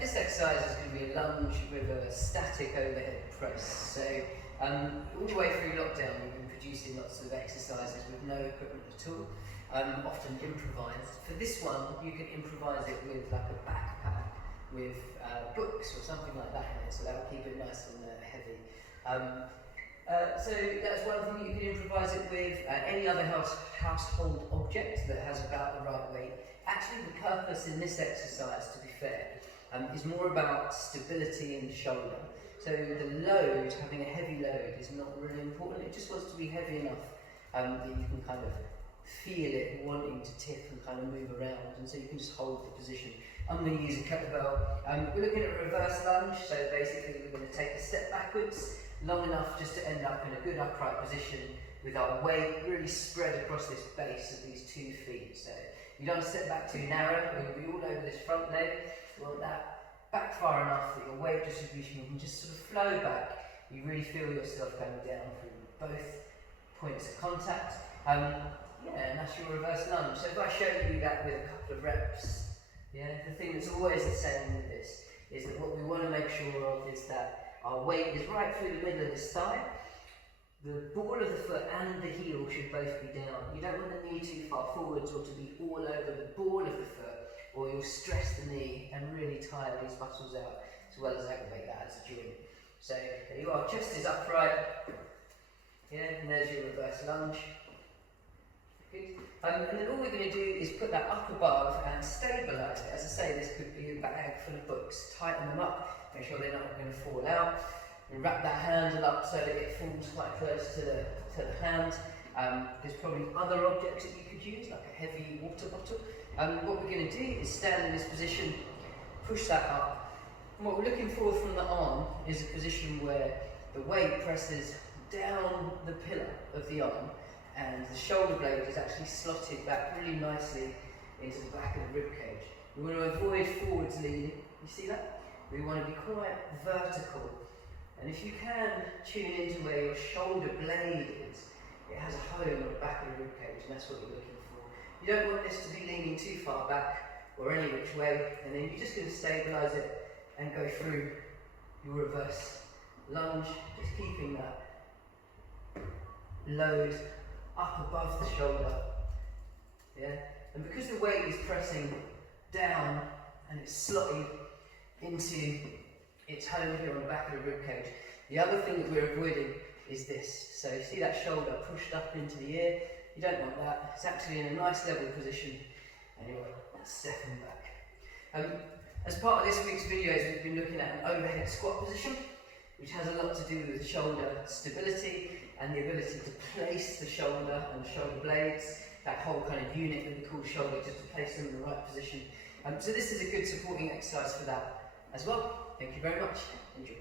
This exercise is going to be a lunge with a static overhead press. So all the way through lockdown we've been producing lots of exercises with no equipment at all, often improvised. For this one you can improvise it with like a backpack with books or something like that in it, so that will keep it nice and heavy. So that's one thing you can improvise it with. Any other household object that has about the right weight. Actually, the purpose in this exercise, to be fair, is more about stability in the shoulder. So the load, having a heavy load, is not really important. It just wants to be heavy enough that you can kind of feel it wanting to tip and kind of move around, and so you can just hold the position. I'm going to use a kettlebell. We're looking at a reverse lunge, so basically we're going to take a step backwards, long enough just to end up in a good upright position with our weight really spread across this base of these 2 feet. So you don't step back too narrow, we're going to be all over this front leg. You want that back far enough that your weight distribution can just sort of flow back. You really feel yourself going down through both points of contact. Yeah, and that's your reverse lunge. So if I show you that with a couple of reps, the thing that's always the same with this is that what we want to make sure of is that our weight is right through the middle of this thigh. The ball of the foot and the heel should both be down. You don't want the knee too far forwards or to be all over the ball of the foot, or you'll stress the knee and really tire these muscles out, as well as aggravate that as a joint. So there you are, chest is upright. And there's your reverse lunge. Good. And then all we're going to do is put that up above and stabilise it. As I say, this could be a bag full of books. Tighten them up, make sure they're not going to fall out. And wrap that handle up so that it falls quite close to the hand. There's probably other objects that you could use, like a heavy water bottle. What we're going to do is stand in this position, push that up. And what we're looking for from the arm is a position where the weight presses down the pillar of the arm, and the shoulder blade is actually slotted back really nicely into the back of the rib cage. We want to avoid forwards leaning. You see that? We want to be quite vertical. And if you can tune into where your shoulder blade is, it has a home on the back of the rib cage, and that's what you're looking for. You don't want this to be leaning too far back or any which way, and then you're just going to stabilise it and go through your reverse lunge, just keeping that load up above the shoulder. And because the weight is pressing down and it's slotted into its home here on the back of the rib cage, the other thing that we're avoiding is this. So you see that shoulder pushed up into the ear? You don't want that. It's actually in a nice level position and you're stepping back. As part of this week's videos, we've been looking at an overhead squat position, which has a lot to do with shoulder stability and the ability to place the shoulder and the shoulder blades, that whole kind of unit that we call shoulder, just to place them in the right position. So this is a good supporting exercise for that as well. Thank you very much. Enjoy.